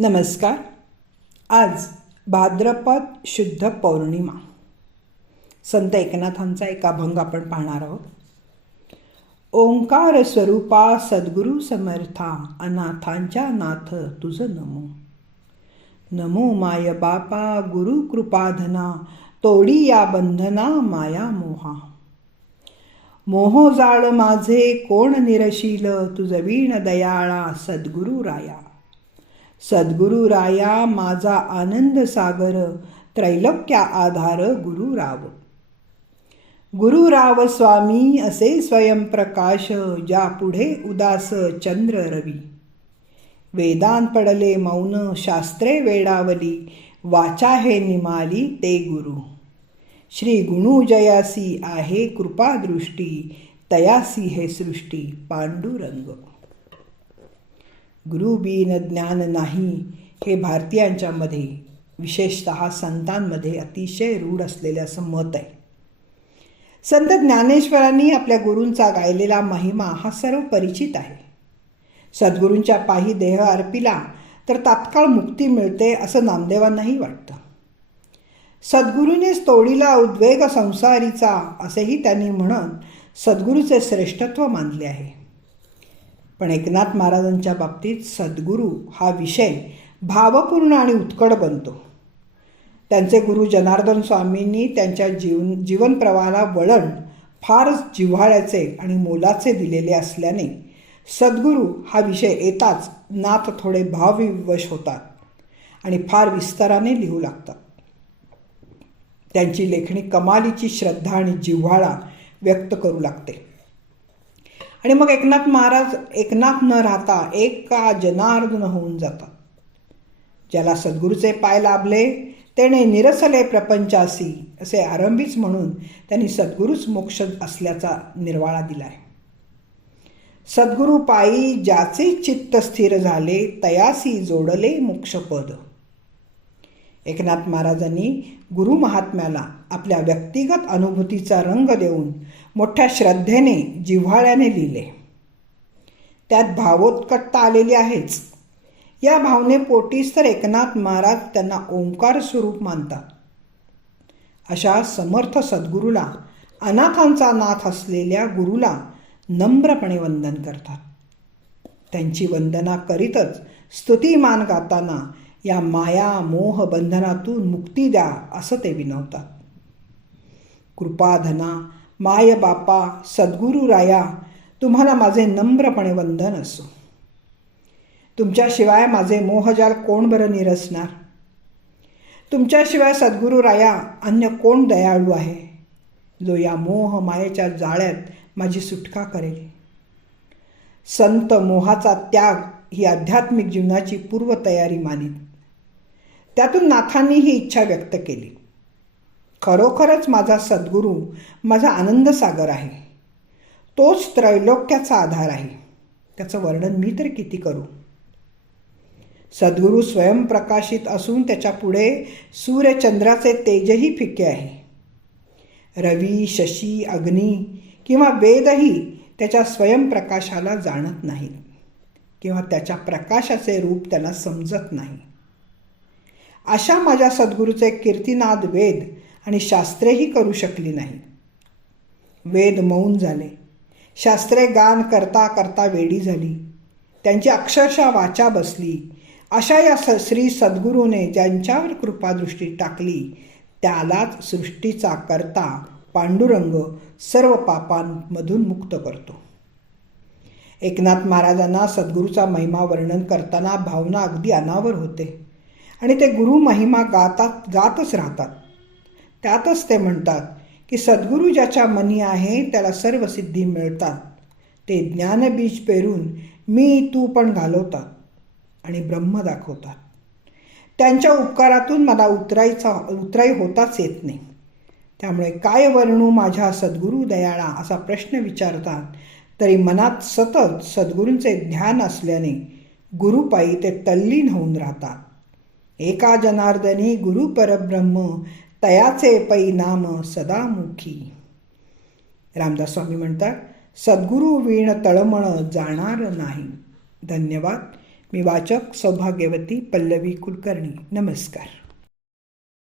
नमस्कार. आज भाद्रपद शुद्ध पौर्णिमा. संत एकनाथांचा एक अभंग आपण पाहणार आहोत. ओंकार स्वरूपा सद्गुरु समर्था अनाथांच्या नाथ तुझं नमो. नमो माय बापा गुरु कृपाधना तोडी या बंधना माया मोहा. मोहो जाळ माझे कोण निरशील तुझ वीण दयाळा सद्गुरु राया. सद्गुरु राया माझा आनंद सागर त्रैलोक्या आधार गुरुराव गुरुराव स्वामी असे स्वयंप्रकाश ज्या पुढे उदास चंद्र रवी. वेदांत पडले मौन शास्त्रे वेडावली वाचा हे निमाली ते गुरु. श्री गुणू जयासी आहे कृपादृष्टी तयासी हे सृष्टी पांडुरंग. गुरुबीन ज्ञान नाही हे भारतीयांच्यामध्ये विशेषत संतांमध्ये अतिशय रूढ असलेले असं मत आहे. संत ज्ञानेश्वरांनी आपल्या गुरूंचा गायलेला महिमा हा सर्व परिचित आहे. सद्गुरूंच्या पायी देह अर्पिला तर तात्काळ मुक्ती मिळते असं नामदेवांनाही वाटतं. सद्गुरूनेच तोडीला उद्वेग संसारीचा असेही त्यांनी म्हणत सद्गुरूचे श्रेष्ठत्व मानले आहे. पण एकनाथ महाराजांच्या बाबतीत सद्गुरू हा विषय भावपूर्ण आणि उत्कट बनतो. त्यांचे गुरु जनार्दन स्वामींनी त्यांच्या जीवन जीवनप्रवाहाला वळण फार जिव्हाळ्याचे आणि मोलाचे दिलेले असल्याने सद्गुरू हा विषय येताच नाथ थोडे भावविवश होतात आणि फार विस्ताराने लिहू लागतात. त्यांची लेखणी कमालीची श्रद्धा आणि जिव्हाळा व्यक्त करू लागते. आणि मग एकनाथ महाराज एकनाथ न राहता एक का जनार्दन होऊन जातात. ज्याला सद्गुरूचे पाय लाभले त्याने निरसले प्रपंचासी असे आरंभीच म्हणून त्यांनी सद्गुरूच मोक्ष असल्याचा निर्वाळा दिला आहे सद्गुरू पायी ज्याचे चित्त स्थिर झाले तयासी जोडले मोक्षपद. एकनाथ महाराजांनी गुरु महात्म्याला आपल्या व्यक्तिगत अनुभूतीचा रंग देऊन मोठ्या श्रद्धेने जिव्हाळ्याने लिहिले. त्यात भावोत्कटता आलेली आहेच. या भावने पोटीस तर एकनाथ महाराज त्यांना ओंकार स्वरूप मानतात. अशा समर्थ सद्गुरूला अनाथांचा नाथ असलेल्या गुरुला नम्रपणे वंदन करतात. त्यांची वंदना करीतच स्तुतिमान गाताना या माया मोह बंधनातून मुक्ती द्या असं ते विनवतात. कृपाधना माय बापा सद्गुरू राया तुम्हाला माझे नम्रपणे वंदन असो. तुमच्याशिवाय माझे मोहजाल कोण बरं निरसणार? तुमच्याशिवाय सद्गुरू राया अन्य कोण दयाळू आहे? जो या मोह मायेच्या जाळ्यात माझी सुटका करेल. संत मोहाचा त्याग ही आध्यात्मिक जीवनाची पूर्वतयारी मानित. त्यातून नाथांनी ही इच्छा व्यक्त केली. खरोखरच माझा सद्गुरू माझा आनंदसागर आहे. तोच त्रैलोक्याचा आधार आहे. त्याचं वर्णन मी तर किती करू? सद्गुरू स्वयंप्रकाशित असून त्याच्या पुढे सूर्यचंद्राचे तेजही फिके आहे. रवी शशी अग्नी किंवा वेदही त्याच्या स्वयंप्रकाशाला जाणत नाही किंवा त्याच्या प्रकाशाचे रूप त्याला समजत नाही. अशा माझ्या सद्गुरूचे कीर्तिनाद वेद आणि शास्त्रेही करू शकली नाही. वेद मौन झाले. शास्त्रे गान करता करता वेडी झाली. त्यांची अक्षरशः वाचा बसली. अशा या स श्री सद्गुरूने ज्यांच्यावर कृपादृष्टी टाकली त्यालाच सृष्टीचा करता पांडुरंग सर्व पापांमधून मुक्त करतो. एकनाथ महाराजांना सद्गुरूचा महिमा वर्णन करताना भावना अगदी अनावर होते. आणि ते गुरु महिमा गातात गातच राहतात. त्यातच ते म्हणतात की सद्गुरू ज्याच्या मनी आहे त्याला सर्व सिद्धी मिळतात. ते ज्ञानबीज पेरून मी तू पण घालवतात आणि ब्रह्म दाखवतात. त्यांच्या उपकारातून मला उतरायचा उतराई होताच येत नाही. त्यामुळे काय वर्णू माझ्या सद्गुरू दयाळा असा प्रश्न विचारतात तरी मनात सतत सद्गुरूंचे ध्यान असल्याने गुरुपायी ते तल्लीन होऊन राहतात. एका जनार्दनी गुरु परब्रह्म तयाचे परिणाम सदामुखी. रामदास स्वामी म्हणतात सद्गुरू वीण तळमळ जाणार नाही. धन्यवाद. मी वाचक सौभाग्यवती पल्लवी कुलकर्णी. नमस्कार.